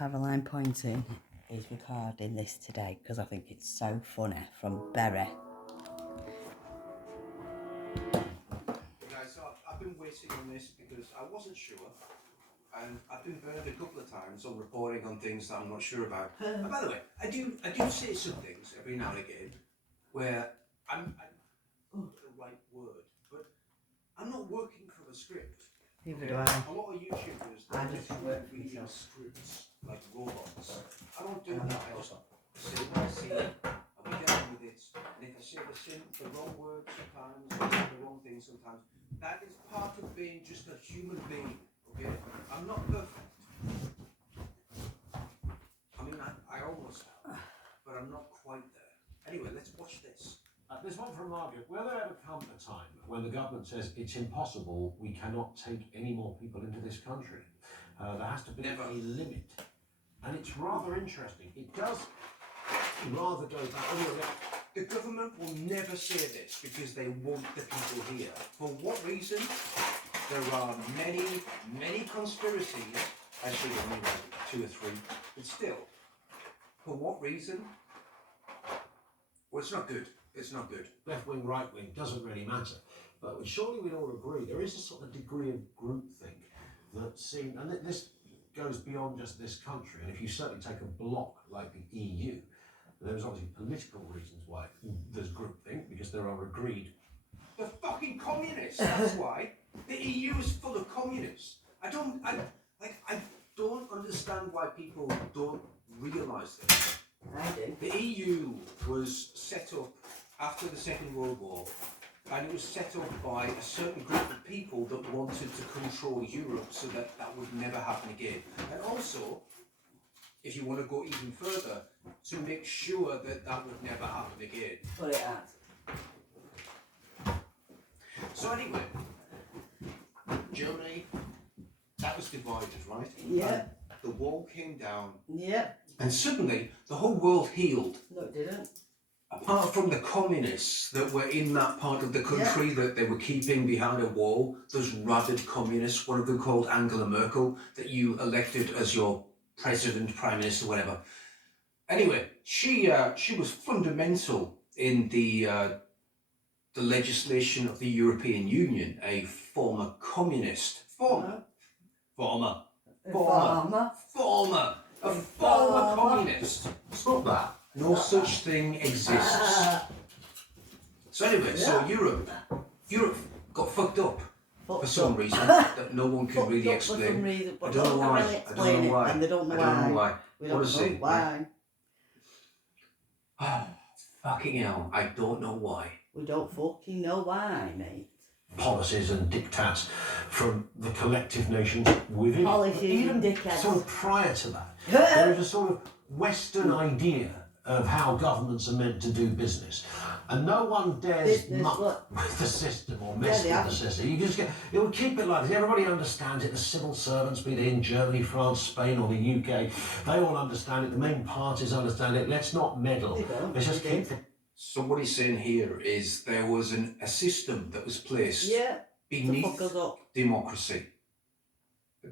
Caroline Poynton is recording this today because I think it's so funny from Berry. Guys, so I've been waiting on this because I wasn't sure, and I've been burned a couple of times on reporting on things that I'm not sure about. And by the way, I do say some things every now and again where I'm not the right word, but I'm not working from a script. Neither do I. A lot of YouTubers, I just work for reading myself. scripts like robots. I don't do that. I just say what I see, and we get on with it. And if I say the wrong word sometimes, or say the wrong thing sometimes, that is part of being just a human being. Okay, I'm not perfect. I mean, I almost am, but I'm not quite there. Anyway, let's watch this. There's one from Margaret. Will there ever come a time when the government says it's impossible, we cannot take any more people into this country? There has to be a limit. And it's rather interesting. It does rather go back. The government will never say this because they want the people here. For what reason? There are many conspiracies. Actually, only like 2 or 3, but still. For what reason? Well, it's not good. It's not good. Left wing, right wing, doesn't really matter. But surely we'd all agree there is a sort of degree of groupthink that seems, and this goes beyond just this country. And if you certainly take a bloc like the EU, there's obviously political reasons why there's groupthink, because there are agreed. The fucking communists. That's why the EU is full of communists. I don't understand why people don't realise this. I do. The EU was set up after the Second World War, and it was set up by a certain group of people that wanted to control Europe so that that would never happen again. And also, if you want to go even further, to make sure that that would never happen again. But it has. So anyway, Germany, that was divided, right? Yeah. And the wall came down. Yeah. And suddenly, the whole world healed. No, it didn't. Apart from the communists that were in that part of the country that they were keeping behind a wall, those rabid communists, one of them called Angela Merkel, that you elected as your president, prime minister, whatever. Anyway, she was fundamental in the legislation of the European Union, a former communist, former communist. Stop that. No such thing exists. So anyway, so Europe got fucked up for some reason that no one can really explain. I don't know why. I don't know why. And they don't know why. We don't know why. Fucking hell, I don't know why. We don't fucking know why, mate. Policies and diktats from the collective nation within. Policies and diktats. Sort of prior to that, there is a sort of Western idea of how governments are meant to do business, and no one dares muck with the system or mess with the system. You just it will keep it like this. Everybody understands it. The civil servants, be they in Germany, France, Spain, or the UK, they all understand it. The main parties understand it. Let's not meddle. Let's just keep it. So what he's saying here is there was a system that was placed beneath democracy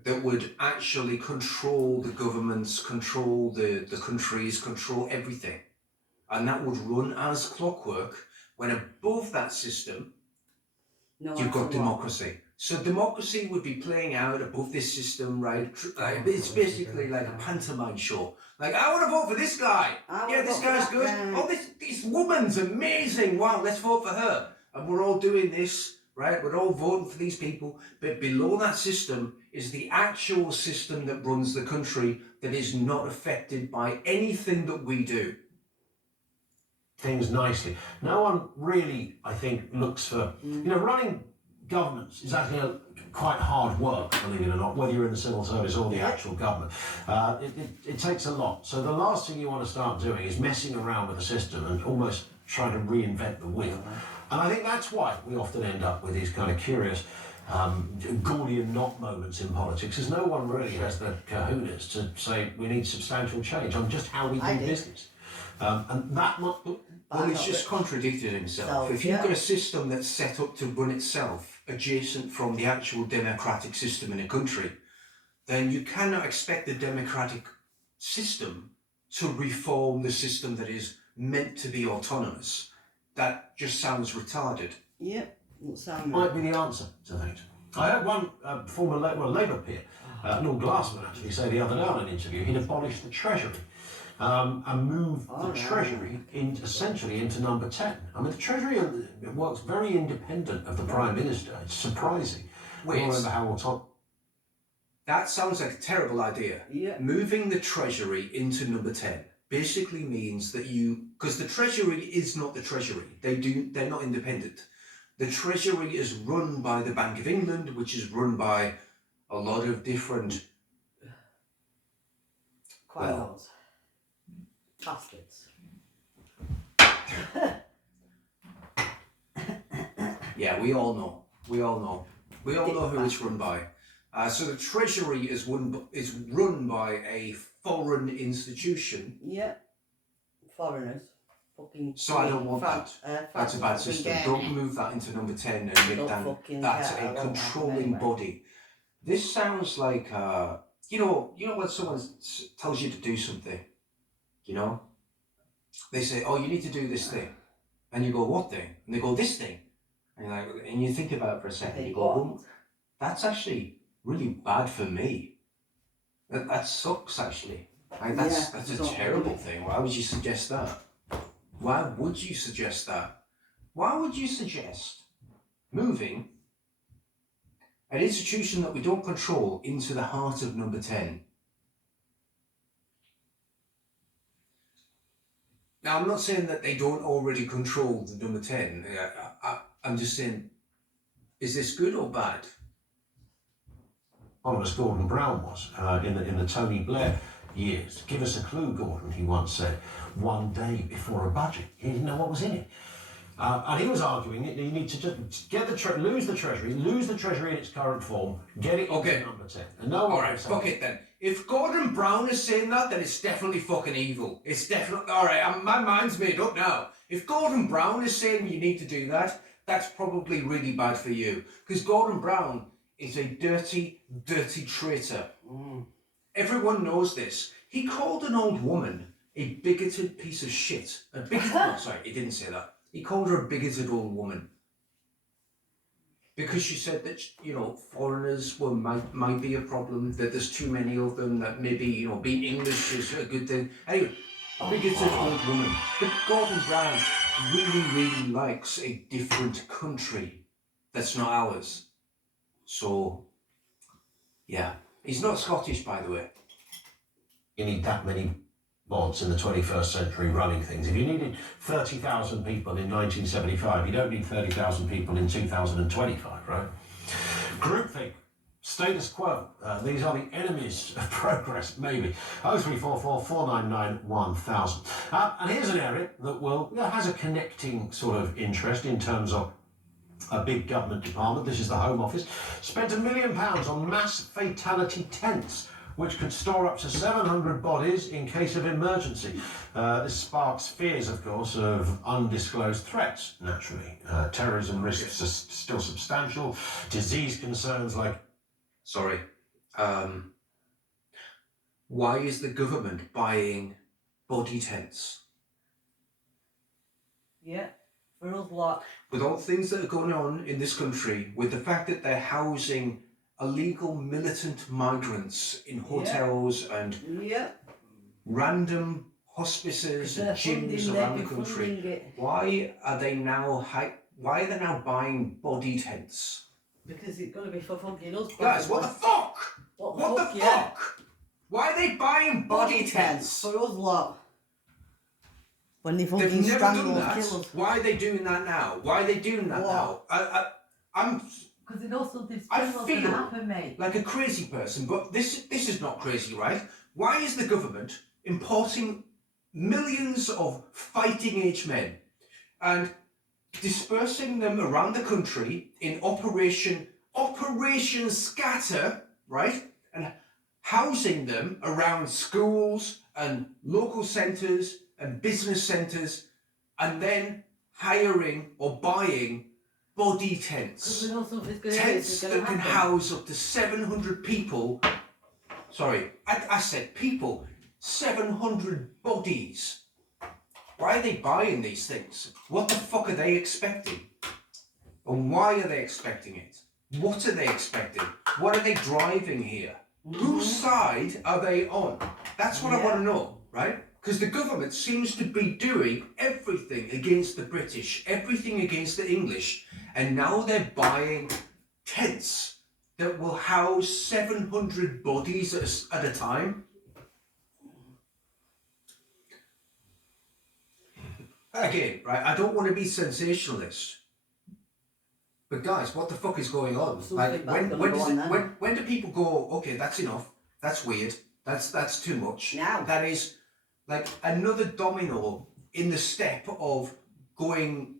that would actually control the governments, control the countries, control everything. And that would run as clockwork when above that system, you've got democracy. So democracy would be playing out above this system, right? It's basically like a pantomime show. Like, I want to vote for this guy. Yeah, this guy's good. Oh, this woman's amazing. Wow, let's vote for her. And we're all doing this, right? We're all voting for these people. But below that system is the actual system that runs the country that is not affected by anything that we do. Things nicely. No one really, I think, looks for, running governments is actually quite hard work, believe it or not, whether you're in the civil service or the actual government. It takes a lot. So the last thing you want to start doing is messing around with the system and almost trying to reinvent the wheel. And I think that's why we often end up with these kind of curious Gordian knot moments in politics, because no one really has the kahunas to say we need substantial change on just how we do business. And that much. Well, he's just contradicted himself. If you've got a system that's set up to run itself adjacent from the actual democratic system in a country, then you cannot expect the democratic system to reform the system that is meant to be autonomous, that just sounds retarded. Yep. Might be the answer to things. I heard one former Labour peer, Lord Glassman, actually say the other day on an interview he'd abolished the Treasury and moved the Treasury essentially into number 10. I mean, the Treasury works very independent of the Prime Minister. It's surprising. Wait. I remember how That sounds like a terrible idea. Yeah. Moving the Treasury into number 10 basically means that because the Treasury is not the Treasury. They're not independent. The Treasury is run by the Bank of England, which is run by a lot of different... Quails. Bastards. Yeah, we all know. We all know who it's run by. So the Treasury is run by a foreign institution. Yeah. Foreigners. Fucking. So I don't want that. That's a bad system. Don't move that into number 10 and make that a controlling body. This sounds like, you know when someone tells you to do something, you know? They say, oh, you need to do this thing. And you go, what thing? And they go, this thing. And you think about it for a second, you go, well, that's actually really bad for me. That sucks, actually. That's a terrible thing. Why would you suggest that? Why would you suggest that? Why would you suggest moving an institution that we don't control into the heart of number 10? Now, I'm not saying that they don't already control the number 10. I'm just saying, is this good or bad? Thomas Gordon Brown was in the Tony Blair years. Give us a clue, Gordon, he once said, one day before a budget. He didn't know what was in it. And he was arguing that you need to just lose the Treasury in its current form, get it into number 10. And no one all right, fuck it then. If Gordon Brown is saying that, then it's definitely fucking evil. It's definitely... All right, my mind's made up now. If Gordon Brown is saying you need to do that, that's probably really bad for you. Because Gordon Brown is a dirty, dirty traitor. Everyone knows this. He called an old woman a bigoted piece of shit. Sorry, he didn't say that. He called her a bigoted old woman. Because she said that, you know, foreigners might be a problem, that there's too many of them, that maybe, you know, being English is a good thing. Anyway, bigoted old woman. But Gordon Brown really, really likes a different country that's not ours. So, yeah. He's not Scottish, by the way. You need that many mods in the 21st century running things. If you needed 30,000 people in 1975, you don't need 30,000 people in 2025, right? Groupthink, status quo. These are the enemies of progress, maybe. 0344 499 1000. And here's an area that has a connecting sort of interest in terms of a big government department. This is the Home Office. Spent £1 million on mass fatality tents, which could store up to 700 bodies in case of emergency. This sparks fears, of course, of undisclosed threats, naturally. Terrorism risks are still substantial. Disease concerns like... Sorry. Why is the government buying body tents? Yeah, for us lot. With all the things that are going on in this country, with the fact that they're housing illegal militant migrants in hotels and random hospices and gyms around the country, why are they now buying body tents? Because it's going to be for fucking us. Guys, what the fuck? What the fuck? Why are they buying body tents? For us lot. When they fucking They've never done that. Kill us. Why are they doing that now? Why are they doing that now? Because they know something's going to happen, mate. Like a crazy person, but this is not crazy, right? Why is the government importing millions of fighting-age men and dispersing them around the country in Operation Scatter, right? And housing them around schools and local centres and business centres, and then hiring or buying body tents. Tents that can house up to 700 people. Sorry, I said people. 700 bodies. Why are they buying these things? What the fuck are they expecting? And why are they expecting it? What are they expecting? What are they driving here? Whose side are they on? That's what I want to know, right? Because the government seems to be doing everything against the British, everything against the English, and now they're buying tents that will house 700 bodies at a time. Again, right, I don't want to be sensationalist, but guys, what the fuck is going on? Like, when do people go, okay, that's enough, that's weird, that's too much. Now. That is like another domino in the step of going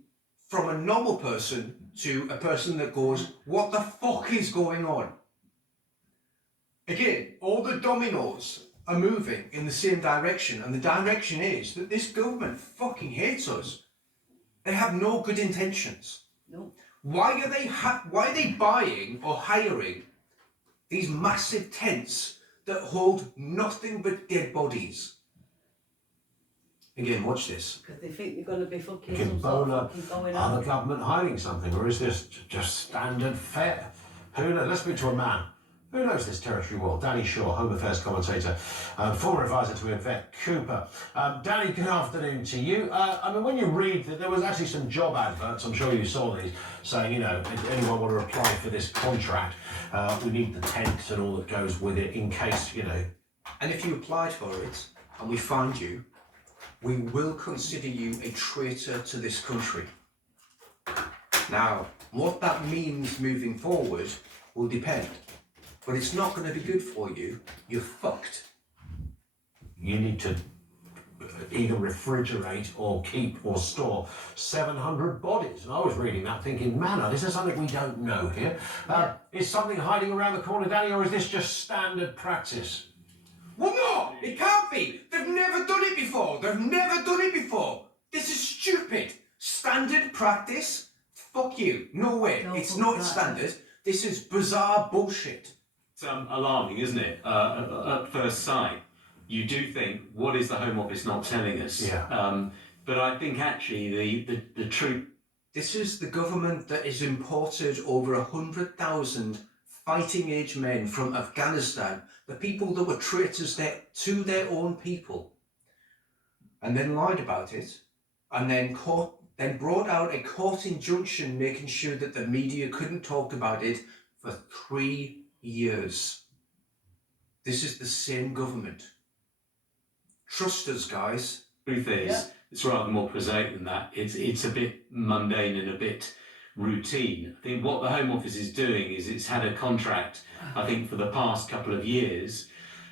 from a normal person to a person that goes, what the fuck is going on? Again, all the dominoes are moving in the same direction, and the direction is that this government fucking hates us. They have no good intentions. No. Why are they buying or hiring these massive tents that hold nothing but dead bodies? Again, watch this. Because they think they're going to be fucking Ebola, are the government hiding something, or is this just standard fare? Who knows? Let's move to a man who knows this territory well. Danny Shaw, Home Affairs commentator, former advisor to Yvette Cooper. Danny, good afternoon to you. I mean, when you read that there was actually some job adverts, I'm sure you saw these, saying, you know, if anyone want to apply for this contract, we need the tent and all that goes with it in case, you know. And if you applied for it and we find you, we will consider you a traitor to this country. Now, what that means moving forward will depend. But it's not going to be good for you. You're fucked. You need to either refrigerate or keep or store 700 bodies. And I was reading that thinking, man, this is something we don't know here. Is something hiding around the corner, Danny, or is this just standard practice? Well, no, it can't be. They've never done it before. This is stupid. Standard practice? Fuck you. No way. It's not standard. This is bizarre bullshit. It's alarming, isn't it? At first sight, you do think, what is the Home Office not telling us? Yeah. But I think actually the truth. This is the government that has imported over 100,000 fighting-age men from Afghanistan, the people that were traitors to their own people, and then lied about it, and then brought out a court injunction making sure that the media couldn't talk about it for 3 years. This is the same government. Trust us, guys. Truth is, it's rather more prosaic than that. It's a bit mundane and a bit routine. I think what the Home Office is doing is it's had a contract, I think, for the past couple of years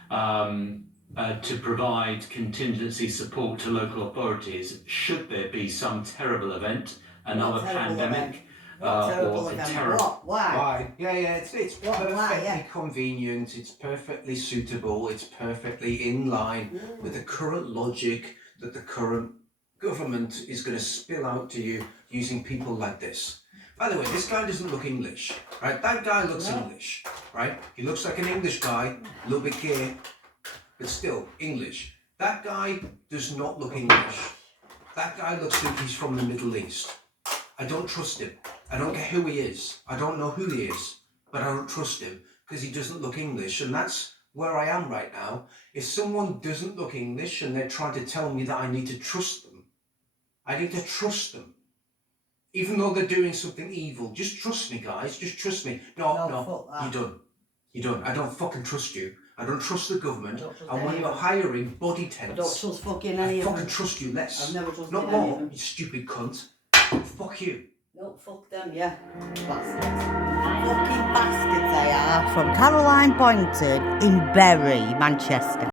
to provide contingency support to local authorities should there be some terrible event, another pandemic, or a terror. Why? Yeah, it's perfectly convenient, it's perfectly suitable, it's perfectly in line with the current logic that the current government is going to spill out to you using people like this. By the way, this guy doesn't look English, right? That guy looks English, right? He looks like an English guy, a little bit gay, but still English. That guy does not look English. That guy looks like he's from the Middle East. I don't trust him. I don't care who he is. I don't know who he is, but I don't trust him because he doesn't look English, and that's where I am right now. If someone doesn't look English and they're trying to tell me that I need to trust them, I need to trust them. Even though they're doing something evil, just trust me, guys. Just trust me. No, you don't. I don't fucking trust you. I don't trust the government. And when you're hiring body tents, I don't trust fucking any of them. I fucking trust you less. I've never trusted Not any more, of them. you stupid cunt. Fuck you. No, fuck them, yeah. Bastards. Fucking bastards they are. From Caroline Poynton in Bury, Manchester.